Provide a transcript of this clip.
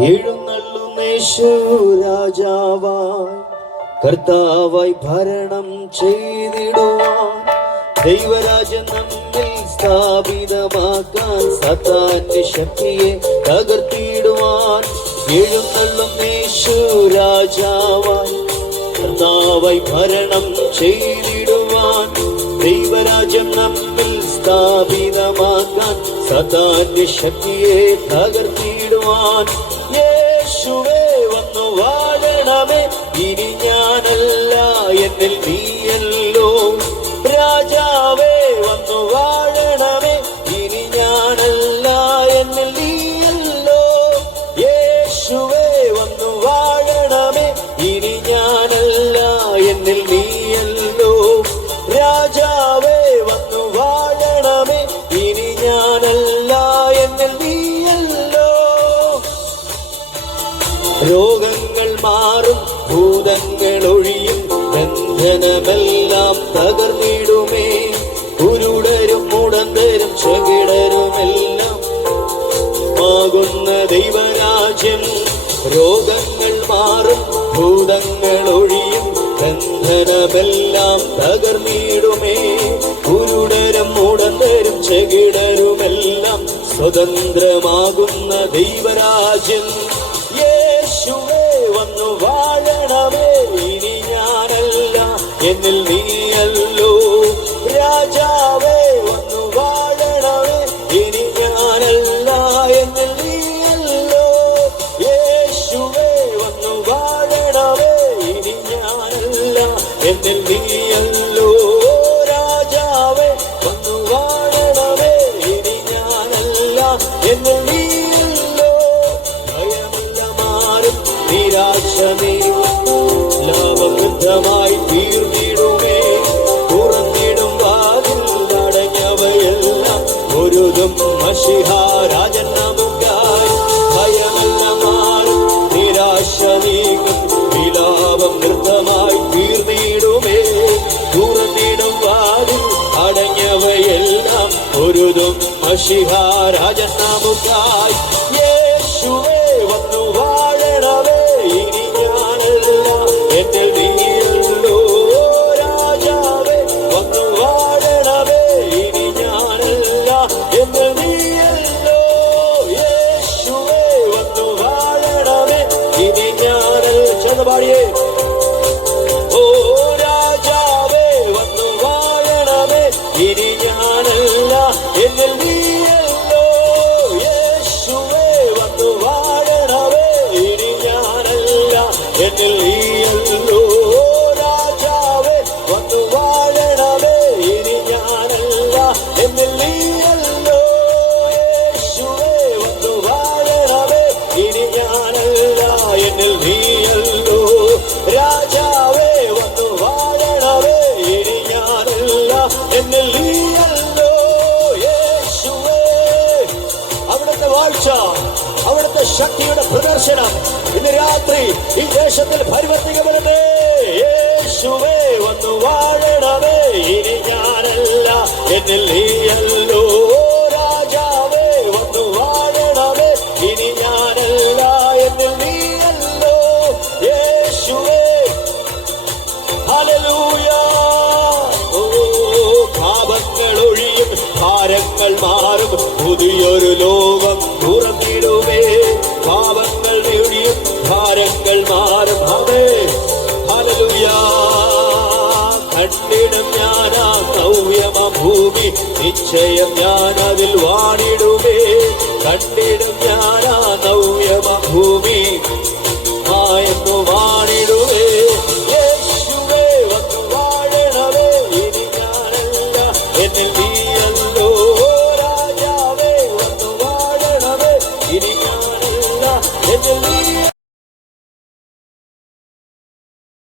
എഴുന്നള്ളുന്നേശു രാജാവായി കർത്താവായി ഭരണം ചെയ്തിടുവാൻ, ദൈവരാജ്യം നമ്മിൽ സ്ഥാപിതമാക്കാൻ സാത്താന്റെ ശക്തിയെ തകർത്തിടുവാൻ. എഴുന്നള്ളുന്നേശു രാജാവായി കർത്താവായി ഭരണം ചെയ്തിടുവാൻ, ദൈവരാജ്യം നമ്മിൽ സ്ഥാപിതമാക്കാൻ സാത്താന്റെ ശക്തിയെ തകർത്തിടുവാൻ. യേശുവേ വന്നു വാഴണമേ, ഇനി ഞാനല്ല എന്നിൽ നീയല്ലോ. രാജാവേ വന്നു വാഴണമേ, ഇനി ഞാനല്ല എന്നിൽ നീയല്ലോ. യേശുവേ വന്നു വാഴണമേ, ഇനി ഞാനല്ല എന്നിൽ നീയല്ലോ. രാജാവേ വന്നു വാഴണമേ, ഇനി ഞാനല്ല എന്നിൽ നീയല്ലോ. രോഗങ്ങൾ മാറും, ഭൂതങ്ങൾ ഒഴിയും, ബന്ധനമെല്ലാം തകർന്നിടുമേ. കുരുടരും മുടന്തരും ചെകിടരുമെല്ലാം ആകുന്ന ദൈവരാജ്യം. രോഗങ്ങൾ മാറും, ഭൂതങ്ങൾ ഒഴിയും, ബന്ധനമെല്ലാം തകർന്നിടുമേ. കുരുടരും മുടന്തരും ചെകിടരുമെല്ലാം സ്വതന്ത്രമാകുന്ന ദൈവരാജ്യം. യേശുവേ വന്നു വാഴണമേ, ഇനി ഞാനല്ല എന്നിൽ നീയല്ലോ. രാജാവേ വന്നു വാഴണമേ, ഇനി ഞാനല്ല എന്നിൽ നീയല്ലോ. യേശുവേ വന്നു വാഴണമേ, ഇനി ഞാനല്ല എന്നിൽ നീയല്ലോ. രാജാവേ വന്നു വാഴണമേ, ഇനി ഞാനല്ല എന്നിൽ നീയല്ലോ. നിരാശ ലാഭബദ്ധമായി തീർന്നിടുമേ. തുറന്നിടും വാതിൽ അടഞ്ഞവയെല്ലാം ഒരുതും മശിഹാരാജൻ നമുക്കായി. ഭയമല്ല മാറും, നിരാശ നീങ്ങും, വിലാപം നൃത്തമായി തീർന്നിടുമേ. തുറന്നിടും വാതിൽ അടഞ്ഞവയെല്ലാം ഒരുതും മശിഹാരാജൻ നമുക്കായി. യേശുവേ വന്നു വാഴണമേ, ഇനി ഞാനല്ല എന്നിൽ നീയല്ലോ. രാജാവേ വന്നു വാഴണമേ, ഇനി ഞാനല്ല എന്നിൽ നീയല്ലോ. യേശുവേ വന്നു വാഴണമേ, ഇനി ഞാനല്ല. ചെന്ന് പാടിയേ. ഓ രാജാവേ വന്നു വാഴണമേ, ഇനി ഞാനല്ല എന്നിൽ നീയല്ലോ. യേശുവേ വന്നു വാഴണമേ, ഇനി ഞാനല്ല എന്നിൽ നീയല്ലോ. രാജാവേ വന്നു വാഴണമേ, ഇനി ഞാനല്ല എന്നിൽ നീയല്ലോ. യേശുവേ വന്നു വാഴണമേ, ഇനി ഞാനല്ല എന്നിൽ നീയല്ലോ. രാജാവേ വന്നു വാഴണമേ, ഇനി ഞാനല്ല എന്നിൽ നീയല്ലോ. യേശുവേ അവിടുത്തെ വാഴ്ച, അവിടുത്തെ ശക്തിയുടെ പ്രദർശനം ഇന്ന് രാത്രി ഈ ദേശത്തിൽ പരിവർത്തിക്കപ്പെടട്ടെ. യേശുവേ വന്നു വാഴണമേ, ഇനി ഞാനല്ല എന്നിൽ നീയല്ലോ. രാജാവേ വന്നു വാഴണമേ, ഇനി ഞാനല്ല എന്നിൽ നീയല്ലോ. യേശുവേ ഹല്ലേലൂയ. ഓ പാപങ്ങൾ ഒഴിയും, ഭാരങ്ങൾ മാറും, പുതിയൊരു ലോകം തുറന്നിടുമേ. പാപങ്ങൾ ഒഴിയും, ഭാരങ്ങൾ മാറും. Away hallelujah. കണ്ടിടും ഞാനാ നവ്യമ ഭൂമി, നിശ്ചയം ഞാൻ അതിൽ വാണിടുമേ. കണ്ടിടും ഞാനാ നവ്യമ ഭൂമി,